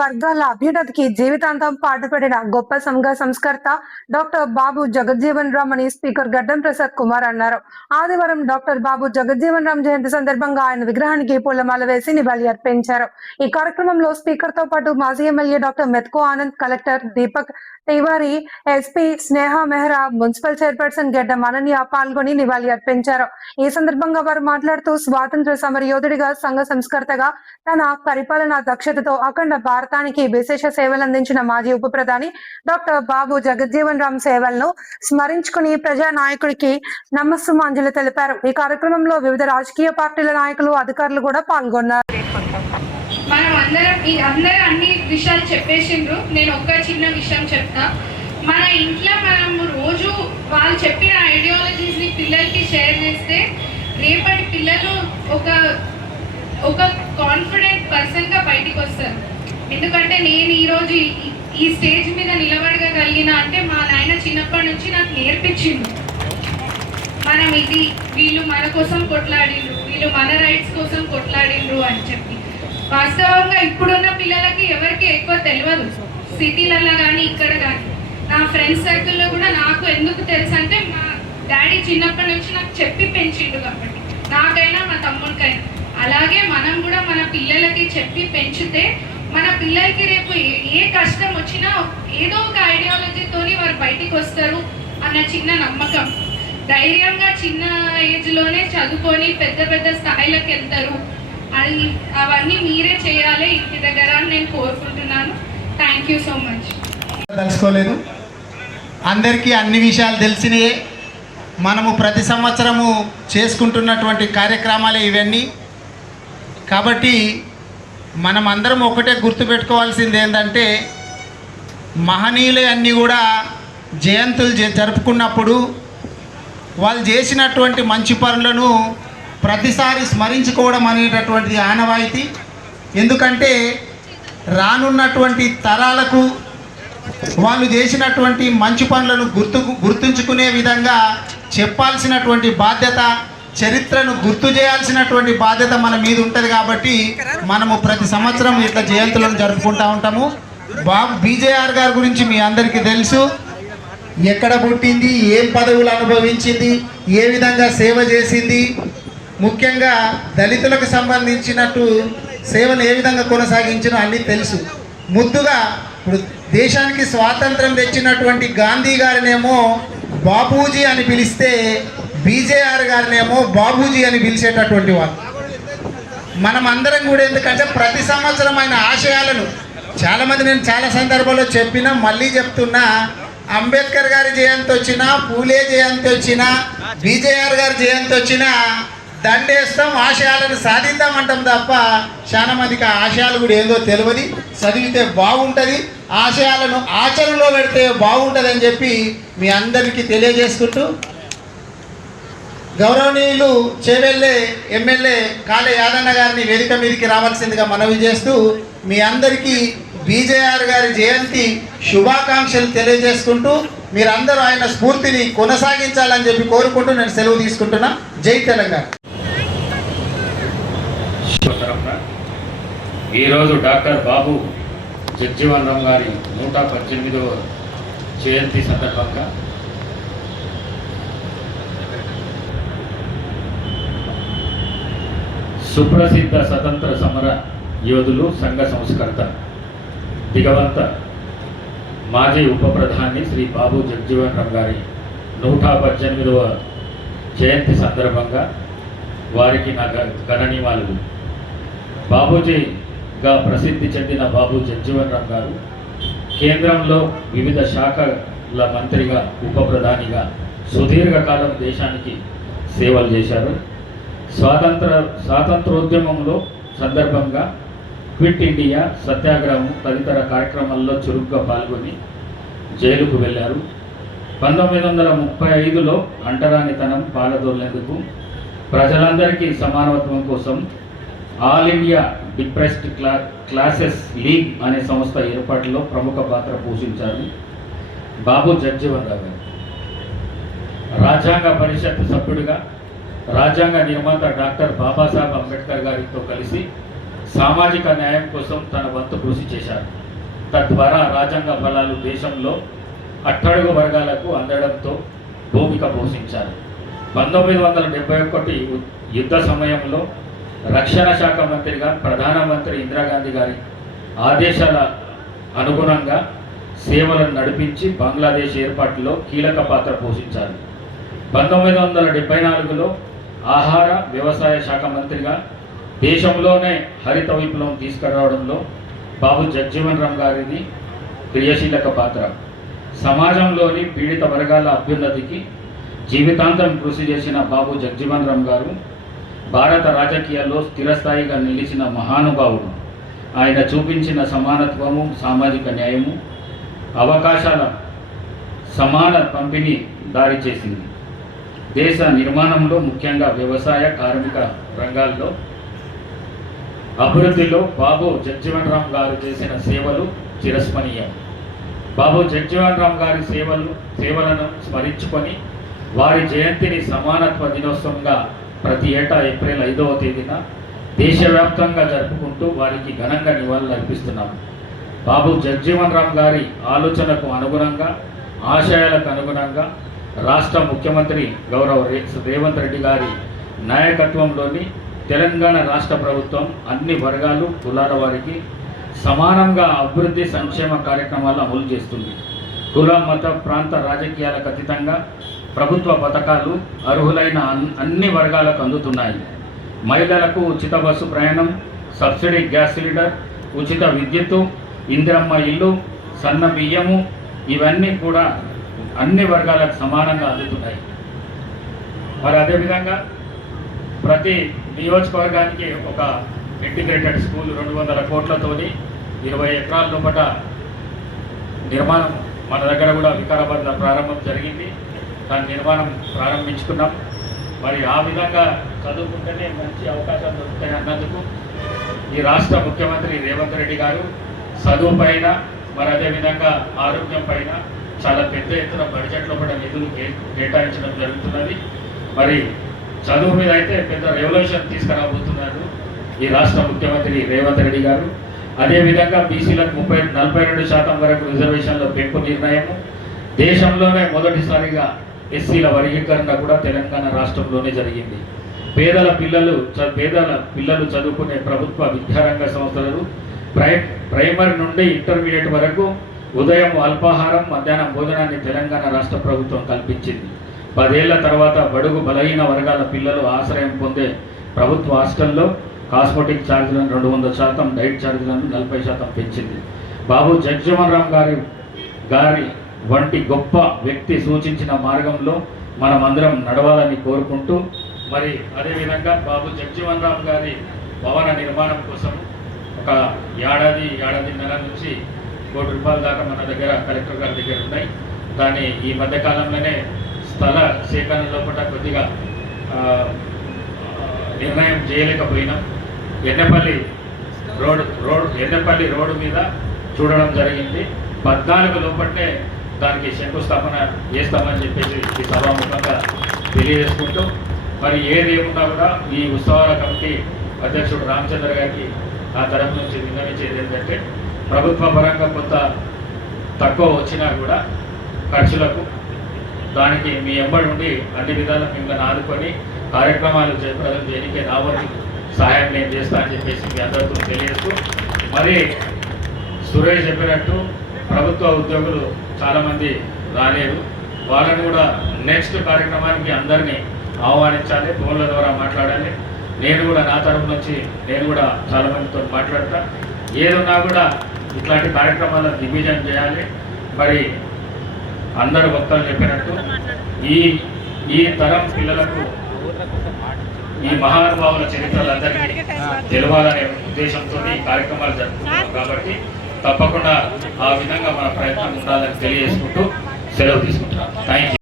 వర్గాల అభ్యున్నతికి జీవితాంతం పాటుపడిన గొప్ప సంఘ సంస్కర్త డాక్టర్ బాబు జగజ్జీవన్ రామ్ అని స్పీకర్ గడ్డం ప్రసాద్ కుమార్ అన్నారు. ఆదివారం డాక్టర్ బాబు జగజ్జీవన్ రామ్ జయంతి సందర్భంగా ఆయన విగ్రహానికి పూలమాల వేసి నివాళి అర్పించారు. ఈ కార్యక్రమంలో స్పీకర్ తో పాటు మాజీ MLA doctor Methko Anand, collector Deepak Tiwari, SP Sneha Mehra, municipal chairperson Geddam Ananya పాల్గొని నివాళి అర్పించారు. ఈ సందర్భంగా వారు మాట్లాడుతూ స్వాతంత్ర సమర యోధుడిగా, సంఘ సంస్కర్తగా, తన పరిపాలనా దక్షతతో అఖండ భారతానికి విశేష సేవలందించిన మాజీ ఉప ప్రధాని డాక్టర్ బాబు జగజ్జీవన్ రామ్ సేవలను స్మరించుకుని ప్రజా నాయకుడికి నమస్సుమాంజలి తెలిపారు. ఈ కార్యక్రమంలో వివిధ రాజకీయ పార్టీల నాయకులు, అధికారులు కూడా పాల్గొన్నారు. మనం అందరూ అన్ని విషయాలు చెప్పేసిండ్రు. నేను ఒక్క చిన్న విషయం చెప్తా. మన ఇంట్లో మనము రోజు వాళ్ళు చెప్పిన ఐడియాలజీస్ని పిల్లలకి షేర్ చేస్తే రేపటి పిల్లలు ఒక కాన్ఫిడెంట్ పర్సన్గా బయటికి వస్తారు. ఎందుకంటే నేను ఈరోజు ఈ స్టేజ్ మీద నిలబడగలిగిన అంటే మా నాయన చిన్నప్పటి నుంచి నాకు నేర్పించిండు. మనం వీళ్ళు మన కోసం కొట్లాడిండ్రు, వీళ్ళు మన రైట్స్ కోసం కొట్లాడిండ్రు అని చెప్పి. వాస్తవంగా ఇప్పుడున్న పిల్లలకి ఎవరికి ఎక్కువ తెలియదు, సిటీలలో కానీ ఇక్కడ కానీ. నా ఫ్రెండ్స్ సర్కిల్లో కూడా నాకు ఎందుకు తెలుసు అంటే మా డాడీ చిన్నప్పటి నుంచి నాకు చెప్పి పెంచిండు కాబట్టి, నాకైనా మా తమ్ముడికైనా. అలాగే మనం కూడా మన పిల్లలకి చెప్పి పెంచితే మన పిల్లలకి రేపు ఏ కష్టం వచ్చినా ఏదో ఒక ఐడియాలజీతోని వారు బయటికి వస్తారు అన్న చిన్న నమ్మకం. ధైర్యంగా చిన్న ఏజ్లోనే చదువుకొని పెద్ద పెద్ద స్థాయిలకు వెళ్తారు. అవన్నీ మీరే చేయాలి ఇంటి దగ్గర అని నేను కోరుకుంటున్నాను. Thank you so much. తెలుసుకోలేదు, అందరికీ అన్ని విషయాలు తెలిసినయే. మనము ప్రతి సంవత్సరము చేసుకుంటున్నటువంటి కార్యక్రమాలే ఇవన్నీ. కాబట్టి మనం అందరం ఒకటే గుర్తుపెట్టుకోవాల్సింది ఏంటంటే, మహనీయులు అన్నీ కూడా జయంతులు జరుపుకున్నప్పుడు వాళ్ళు చేసినటువంటి మంచి పనులను ప్రతిసారి స్మరించుకోవడం అనేటటువంటిది ఆనవాయితీ. ఎందుకంటే రానున్నటువంటి తరాలకు వాళ్ళు చేసినటువంటి మంచి పనులను గుర్తుంచుకునే విధంగా చెప్పాల్సినటువంటి బాధ్యత, చరిత్రను గుర్తు చేయాల్సినటువంటి బాధ్యత మన మీద ఉంటుంది. కాబట్టి మనము ప్రతి సంవత్సరం ఇట్లా జయంతులను జరుపుకుంటూ ఉంటాము. బీజేఆర్ గారి గురించి మీ అందరికీ తెలుసు. ఎక్కడ పుట్టింది, ఏం పదవులు అనుభవించింది, ఏ విధంగా సేవ చేసింది, ముఖ్యంగా దళితులకు సంబంధించినట్టు సేవలు ఏ విధంగా కొనసాగించినో అన్నీ తెలుసు. ముద్దుగా ఇప్పుడు దేశానికి స్వాతంత్రం తెచ్చినటువంటి గాంధీ గారినేమో బాపూజీ అని పిలిస్తే, బీజేఆర్ గారినేమో బాబూజీ అని పిలిచేటటువంటి వాళ్ళు. మనం అందరం కూడా ఎందుకంటే ప్రతి సంవత్సరం ఆయన ఆశయాలను చాలామంది, నేను చాలా సందర్భాల్లో చెప్పినా మళ్ళీ చెప్తున్నా, అంబేద్కర్ గారి జయంతి వచ్చినా, పూలే జయంతి వచ్చినా, బీజేఆర్ గారి జయంతి వచ్చినా దండేస్తాం, ఆశయాలను సాధిద్దామంటాం తప్ప చాలా మందికి ఆ ఆశయాలు కూడా ఏందో తెలియదు. చదివితే బాగుంటుంది, ఆశయాలను ఆచరణలో పెడితే బాగుంటుంది అని చెప్పి మీ అందరికీ తెలియజేసుకుంటూ, గౌరవనీయులు చేవెళ్ళే ఎమ్మెల్యే కాళే యాదన్న గారిని వేదిక మీదకి రావాల్సిందిగా మనవి చేస్తూ మీ అందరికీ బీజేఆర్ గారి జయంతి శుభాకాంక్షలు తెలియజేసుకుంటూ మీరందరూ ఆయన స్ఫూర్తిని కొనసాగించాలని చెప్పి కోరుకుంటూ నేను సెలవు తీసుకుంటున్నా. జై తెలంగాణ. ఈరోజు డాక్టర్ బాబు జగజ్జీవన్ రామ్ గారి 118వ జయంతి సందర్భంగా సుప్రసిద్ధ స్వతంత్ర సమర యోధులు, సంఘ సంస్కర్త, దిగవంత మాజీ ఉప ప్రధాని శ్రీ బాబు జగజ్జీవన్ రామ్ గారి 118వ జయంతి సందర్భంగా వారికి నా ఘన నివాళులు. బాబూజీగా ప్రసిద్ధి చెందిన బాబు జగజ్జీవన్ రామ్ గారు కేంద్రంలో వివిధ శాఖల మంత్రిగా, ఉప ప్రధానిగా సుదీర్ఘకాలం దేశానికి సేవలు చేశారు. స్వాతంత్రోద్యమంలో సందర్భంగా క్విట్ ఇండియా, సత్యాగ్రహం తదితర కార్యక్రమాల్లో చురుగ్గా పాల్గొని జైలుకు వెళ్ళారు. 1935లో అంటరానితనం పాలదోలేందుకు, ప్రజలందరికీ సమానత్వం కోసం all India depressed classes league అనే సంస్థ ఏర్పాటులో ప్రముఖ పాత్ర పోషించారు బాబు జగజ్జీవన్ రామ్ గారు. రాజ్యాంగ పరిషత్ సభ్యుడిగా రాజ్యాంగ నిర్మాత డాక్టర్ బాబాసాహెబ్ అంబేద్కర్ గారితో కలిసి సామాజిక న్యాయం కోసం తన వంతు కృషి చేశారు. తద్వారా రాజ్యాంగ ఫలాలు దేశంలో అట్టడుగు వర్గాలకు అందడంతో భూమిక పోషించారు. 1971 యుద్ధ సమయంలో రక్షణ శాఖ మంత్రిగా ప్రధానమంత్రి ఇందిరాగాంధీ గారి ఆదేశాల అనుగుణంగా సేవలను నడిపించి బంగ్లాదేశ్ ఏర్పాటులో కీలక పాత్ర పోషించారు. 1974లో ఆహార వ్యవసాయ శాఖ మంత్రిగా దేశంలోనే హరిత విప్లవం తీసుకురావడంలో బాబు జగజీవన్ రామ్ గారిది క్రియాశీలక పాత్ర. సమాజంలోని పీడిత వర్గాల అభ్యున్నతికి జీవితాంతం కృషి చేసిన బాబు జగజీవన్ రామ్ గారు భారత రాజకీయాల్లో స్థిరస్థాయిగా నిలిచిన మహానుభావుడు. ఆయన చూపించిన సమానత్వము, సామాజిక న్యాయము, అవకాశాల సమాన పంపిణీ దారి చేసింది. దేశ నిర్మాణంలో ముఖ్యంగా వ్యవసాయ, కార్మిక రంగాల్లో అభివృద్ధిలో బాబు జగజీవన్ రామ్ గారు చేసిన సేవలు చిరస్మరణీయం. బాబు జగజీవన్ రామ్ గారి సేవలను స్మరించుకొని వారి జయంతిని సమానత్వ దినోత్సవంగా ప్రతి ఏటా ఏప్రిల్ 5వ తేదీన దేశవ్యాప్తంగా జరుపుకుంటూ వారికి ఘనంగా నివాళులు అర్పిస్తున్నాము. బాబు జగజీవన్ రామ్ గారి ఆలోచనకు అనుగుణంగా, ఆశయాలకు అనుగుణంగా రాష్ట్ర ముఖ్యమంత్రి గౌరవ రేవంత్ రెడ్డి గారి నాయకత్వంలోని తెలంగాణ రాష్ట్ర ప్రభుత్వం అన్ని వర్గాలు, కులాల వారికి సమానంగా అభివృద్ధి సంక్షేమ కార్యక్రమాలు అమలు చేస్తుంది. కుల, మత, ప్రాంత రాజకీయాలకు అతీతంగా ప్రభుత్వ పథకాలు అర్హులైన అన్ని వర్గాలకు అందుతున్నాయి. మహిళలకు ఉచిత బస్సు ప్రయాణం, సబ్సిడీ గ్యాస్ సిలిండర్, ఉచిత విద్యుత్తు, ఇందిరమ్మ ఇల్లు, సన్న బియ్యము ఇవన్నీ కూడా అన్ని వర్గాలకు సమానంగా అందుతున్నాయి. మరి అదేవిధంగా ప్రతి నియోజకవర్గానికి ఒక ఇంటిగ్రేటెడ్ స్కూల్ 200 కోట్లతోని 20 ఎకరాల లోపల నిర్మాణం మన దగ్గర కూడా వికారాబాద్లో ప్రారంభం జరిగింది. దాని నిర్మాణం ప్రారంభించుకున్నాం. మరి ఆ విధంగా చదువుకుంటేనే మంచి అవకాశాలు దొరుకుతాయి అన్నందుకు ఈ రాష్ట్ర ముఖ్యమంత్రి రేవంత్ రెడ్డి గారు చదువు పైన, మరి అదేవిధంగా ఆరోగ్యం పైన చాలా పెద్ద ఎత్తున బడ్జెట్లో కూడా నిధులు కేటాయించడం జరుగుతున్నది. మరి చదువు మీద అయితే పెద్ద రెవల్యూషన్ తీసుకురాబోతున్నారు ఈ రాష్ట్ర ముఖ్యమంత్రి రేవంత్ రెడ్డి గారు. అదేవిధంగా బీసీలకు 42% వరకు రిజర్వేషన్ల పెంపు నిర్ణయము, దేశంలోనే మొదటిసారిగా ఎస్సీల వర్గీకరణ కూడా తెలంగాణ రాష్ట్రంలోనే జరిగింది. పేదల పిల్లలు చదువుకునే ప్రభుత్వ విద్యారంగ సంస్థలు ప్రైమరీ నుండి ఇంటర్మీడియట్ వరకు ఉదయం అల్పాహారం, మధ్యాహ్నం భోజనాన్ని తెలంగాణ రాష్ట్ర ప్రభుత్వం కల్పించింది. 10 ఏళ్ల తర్వాత బడుగు బలహీన వర్గాల పిల్లలు ఆశ్రయం పొందే ప్రభుత్వ హాస్టల్లో కాస్మెటిక్ ఛార్జీలను 200%, డైట్ ఛార్జీలను 40% పెంచింది. బాబు జగజీవన్ రామ్ గారి వంటి గొప్ప వ్యక్తి సూచించిన మార్గంలో మనమందరం నడవాలని కోరుకుంటూ, మరి అదేవిధంగా బాబు జగజీవన్ రామ్ గారి భవన నిర్మాణం కోసం ఒక ఏడాదిన్నర నుంచి ₹1 కోటి దాకా మన దగ్గర కలెక్టర్ గారి దగ్గర ఉన్నాయి. దాన్ని ఈ మధ్యకాలంలోనే స్థల సేకరణ లోపల కొద్దిగా నిర్ణయం చేయలేకపోయినాం. ఎన్నపల్లి రోడ్డు మీద చూడడం జరిగింది. 14 లోపలనే దానికి శంకుస్థాపన చేస్తామని చెప్పేసి ఈ సభాముఖంగా తెలియజేసుకుంటూ, మరి ఏదేమున్నా కూడా ఈ ఉత్సవాల కమిటీ అధ్యక్షుడు రామచంద్ర గారికి ఆ తరఫు నుంచి విన్నవించేది ఏంటంటే, ప్రభుత్వ పరంగా కొంత తక్కువ వచ్చినా కూడా ఖర్చులకు దానికి మీ ఎంబడి ఉండి అన్ని విధాలు మిమ్మల్ని ఆదుకొని కార్యక్రమాలు జయప్రదం చేయడానికి నా వంతు సహాయం నేను చేస్తా అని చెప్పేసి మీ అందరితో తెలియజేస్తూ, మరి సురేష్ చెప్పినట్టు ప్రభుత్వ ఉద్యోగులు చాలామంది రాలేరు. వాళ్ళని కూడా నెక్స్ట్ కార్యక్రమానికి అందరినీ ఆహ్వానించాలి, ఫోన్ల ద్వారా మాట్లాడాలి. నేను కూడా నా తరఫు నుంచి నేను కూడా చాలామందితో మాట్లాడతా. ఏదున్నా కూడా ఇట్లాంటి కార్యక్రమాలను దిగ్విజయం చేయాలి. మరి అందరు వక్తలు చెప్పినట్టు ఈ తరం పిల్లలకు ఈ మహానుభావుల చరిత్రలందరికీ తెలవాలనే ఉద్దేశంతో ఈ కార్యక్రమాలు జరుపుకుంటున్నాం. కాబట్టి తప్పకుండా ఆ విధంగా మన ప్రయత్నం ఉండాలని తెలియజేసుకుంటూ సెలవు తీసుకుంటున్నాను. Thank you.